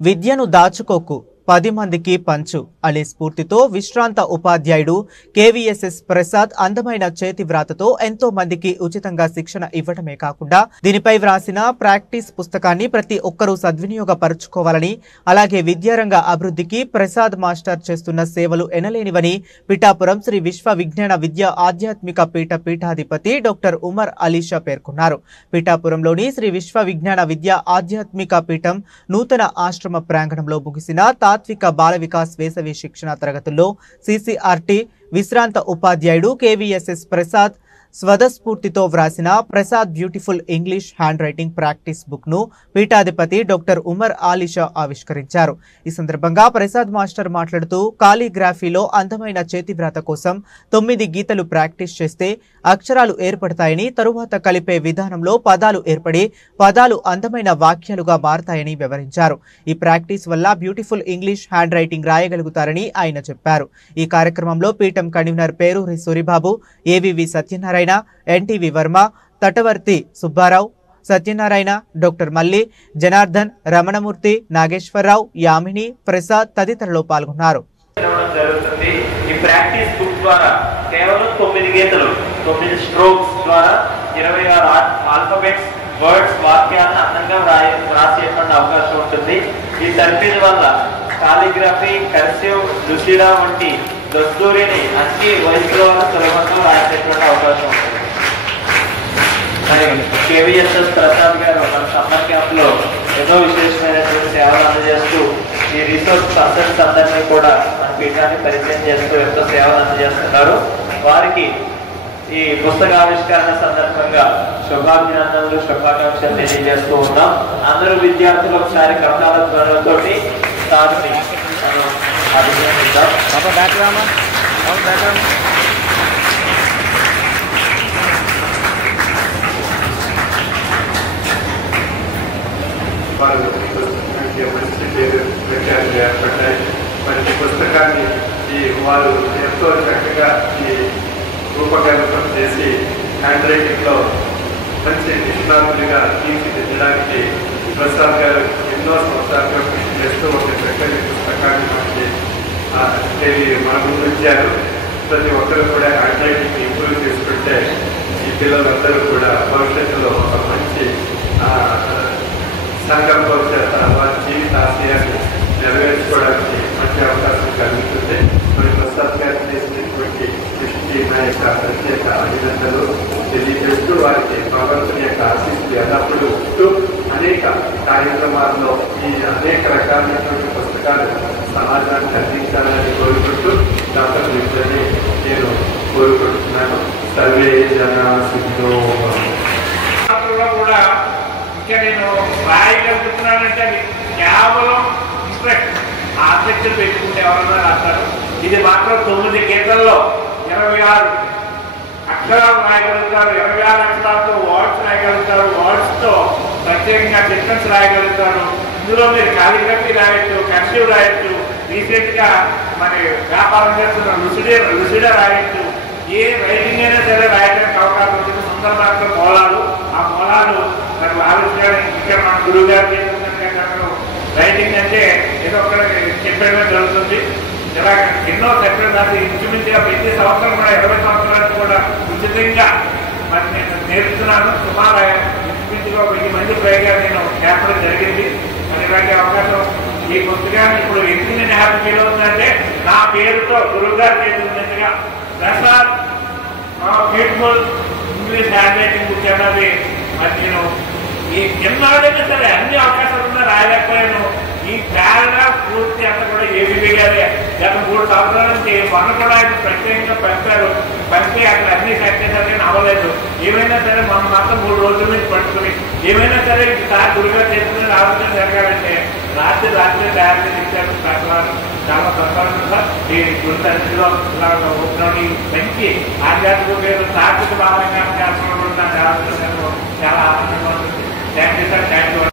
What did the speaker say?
విద్యను దాచుకోకు 10 మందికి పంచు అనే స్ఫూర్తితో విశ్రాంత ఉపాధ్యాయుడు కేవీఎస్ఎస్ ప్రసాద్ అందమైన చేతి వ్రాతతో ఎంతో మందికి ఉచితంగా శిక్షణ ఇవ్వడమే కాకుండా దీనిపై వ్రాసిన ప్రాక్టీస్ పుస్తకాన్ని ప్రతి ఒక్కరూ సద్వినియోగపరచుకోవాలని, అలాగే విద్యారంగ అభివృద్ధికి ప్రసాద్ మాస్టర్ చేస్తున్న సేవలు ఎనలేనివని పిఠాపురం శ్రీ విశ్వ విజ్ఞాన విద్యా ఆధ్యాత్మిక పీఠాధిపతి డాక్టర్ ఉమర్ అలీషా పేర్కొన్నారు. పిఠాపురంలోని శ్రీ విశ్వ విజ్ఞాన విద్యా ఆధ్యాత్మిక పీఠం నూతన ఆశ్రమ ప్రాంగణంలో ముగిసిన తాత్విక బాల వికాస్ వేసవి శిక్షణ తరగతుల్లో సిసిఆర్టీ విశ్రాంత ఉపాధ్యాయుడు కేవీఎస్ఎస్ ప్రసాద్ స్వదస్ఫూర్తితో వ్రాసిన Prasad beautiful English hand writing practice book ను పీఠాధిపతి డాక్టర్ ఉమర్ ఆలీషా ఆవిష్కరించారు. ఈ సందర్భంగా ప్రసాద్ మాస్టర్ మాట్లాడుతూ కాలిగ్రఫీలో అందమైన చేతి వ్రాత కోసం 9 గీతలు ప్రాక్టీస్ చేస్తే అక్షరాలు ఏర్పడతాయని, తరువాత కలిపే విధానంలో పదాలు ఏర్పడి పదాలు అందమైన వాక్యాలుగా మారతాయని వివరించారు. ఈ ప్రాక్టీస్ వల్ల బ్యూటిఫుల్ ఇంగ్లీష్ హ్యాండ్ రైటింగ్ రాయగలుగుతారని ఆయన చెప్పారు. ఈ కార్యక్రమంలో పీఠం convener Peruri Suribabu, AVV Satyanarayana, NTV Varma, Tatavarthi Subbarao, Satyanarayana, doctor మల్లి, జనార్దన్, రమణమూర్తి, నాగేశ్వరరావు, యామిని, ప్రసాద్ తదితరులు పాల్గొన్నారు. ఈ ప్రాక్టీస్ బుక్ ద్వారా కేవలం 9 గీతలు 9 స్ట్రోక్స్ ద్వారా 26 ఆల్ఫాబెట్స్ వర్డ్స్ వాక్యాలను అందంగా వ్రాసేటువంటి అవకాశం ఉంటుంది. ఈ తర్ఫీదు వల్ల కాలిగ్రఫీ, కర్సివ్, లుసిడా వంటి దస్తూరిని అన్ని వయసులో సులభంగా రాసేటువంటి అవకాశం ఉంటుంది. కేవీఎస్ఎస్ ప్రసాద్ గారు మన సమ్మర్ క్యాంప్ లో ఎన్నో విశేషమైనటువంటి సేవలు అందజేస్తూ ఈ రీసోర్స్ పర్సన్స్ అందరినీ కూడా మన పీఠాన్ని పరిచయం చేస్తూ ఎంతో సేవలు అందజేస్తున్నారు. వారికి ఈ పుస్తకావిష్కరణ సందర్భంగా శుభాభినందనలు, శుభాకాంక్షలు తెలియజేస్తూ ఉన్నాం. అందరూ విద్యార్థులు ఒకసారి కమలాల ధ్వనులతోటి సాగుని అభినందిద్దాం. మంచి పుస్తకాన్ని వారు ఎంతో చక్కగా ఈ రూపకల్పన చేసి హ్యాండ్ రైటింగ్లో మంచి నిష్ణాతులుగా తీర్చిదిద్దడానికి ప్రసాద్ గారు ఎన్నో సంవత్సరాలుగా కృషి చేస్తూ ఒక చక్కని పుస్తకాన్ని మన ముందు ఉంచారు. ప్రతి ఒక్కరు కూడా హ్యాండ్ రైటింగ్ ఇంప్రూవ్ చేసుకుంటే ఈ పిల్లలందరూ కూడా భవిష్యత్తులో ఒక మంచి సంకల్పం చేత వారి జీవిత ఆశయాన్ని నెరవేర్చుకోవడానికి మంచి అవకాశం కలుగుతుంది. మరి ప్రసాద్ గారు చేసినటువంటి కృషికి నా యొక్క ప్రత్యేక అభినందనలు తెలియజేస్తూ వారికి భగవంతుని యొక్క ఆశీస్సులు ఎల్లప్పుడూ ఉంటూ అనేక కార్యక్రమాల్లో ఈ అనేక రకాలైనటువంటి పుస్తకాలు సమాజానికి అందించాలని కోరుకుంటూ డాక్టర్ మిత్రుని నేను కోరుకుంటున్నాను. సర్వే జన సిద్ధో కూడా ఇంకా నేను రాయగలుగుతున్నానంటే అది కేవలం ఇంట్రెస్ట్ ఆసక్తులు పెట్టుకుంటే ఎవరన్నా రాస్తారు. ఇది మాత్రం 9 గీతల్లో 26 అక్షరాలు రాయగలుగుతారు. 26 అక్షరాలతో వర్డ్స్ రాయగలుగుతారు. వర్డ్స్తో ప్రత్యేకంగా సెక్షన్స్ రాయగలుగుతారు. ఇందులో మీరు కాలిగ్రఫీ రాయొచ్చు, కర్సివ్ రాయొచ్చు, రీసెంట్గా మరి వ్యాపారం చేస్తున్న లుసిడా రాయొచ్చు. ఏ రైటింగ్ అయినా సరే రాయడానికి అవకాశం ఉంటుంది. సుందరనాథ మూలాలు, ఆ మూలాలు నాకు ఆవిష్కరణ ఇక్కడ మన గురువు గారు చేస్తున్నట్టు రైటింగ్ అంటే ఏదో ఒక్కడ చెప్పడమే జరుగుతుంది. ఇలా ఎన్నో చెప్పడం నాకు ఇంచుమించుగా ప్రతి సంవత్సరం కూడా 20 సంవత్సరాలకు కూడా ఉచితంగా మరి నేను నేర్చుకున్నాను. సుమారు ఇంచుమించుగా 1000 మంది పైగా నేను చేపడం జరిగింది. మరి ఇలాంటి అవకాశం ఈ పుస్తకాన్ని ఇప్పుడు ఎందుకు నేను హ్యాపీ ఫీల్ అవుతుందంటే నా పేరుతో గురువు గారు చేస్తున్నట్టుగా Prasad beautiful English hand writing book అన్నది మరి నేను ఈ ఎన్నాడైనా సరే అన్ని అవకాశాలు ఉన్నా రాయలేకపోయాను. ఈ ప్రేరణ పూర్తి అంతా కూడా ఏబీబీ గారే గత 3 సంవత్సరాల నుంచి మొన్న కూడా ఆయన ప్రత్యేకంగా పంపి అక్కడ అన్ని సక్సెస్ అవ్వలేదు. ఏమైనా సరే మనం మాత్రం 3 రోజుల నుంచి పట్టుకుని ఏమైనా సరే ఈసారి గురుగా చేసుకుని ఆలోచన జరగాలంటే రాత్రి తయారు చేసి ఇచ్చారు. చాలా సంతోషంగా ఈ గురి తరగతిలో మంచి ఆధ్యాత్మిక తాత్విక భావంగా చేస్తున్నటువంటి చాలా ఆనందంగా ఉంటుంది. Thank you sir. Thank you.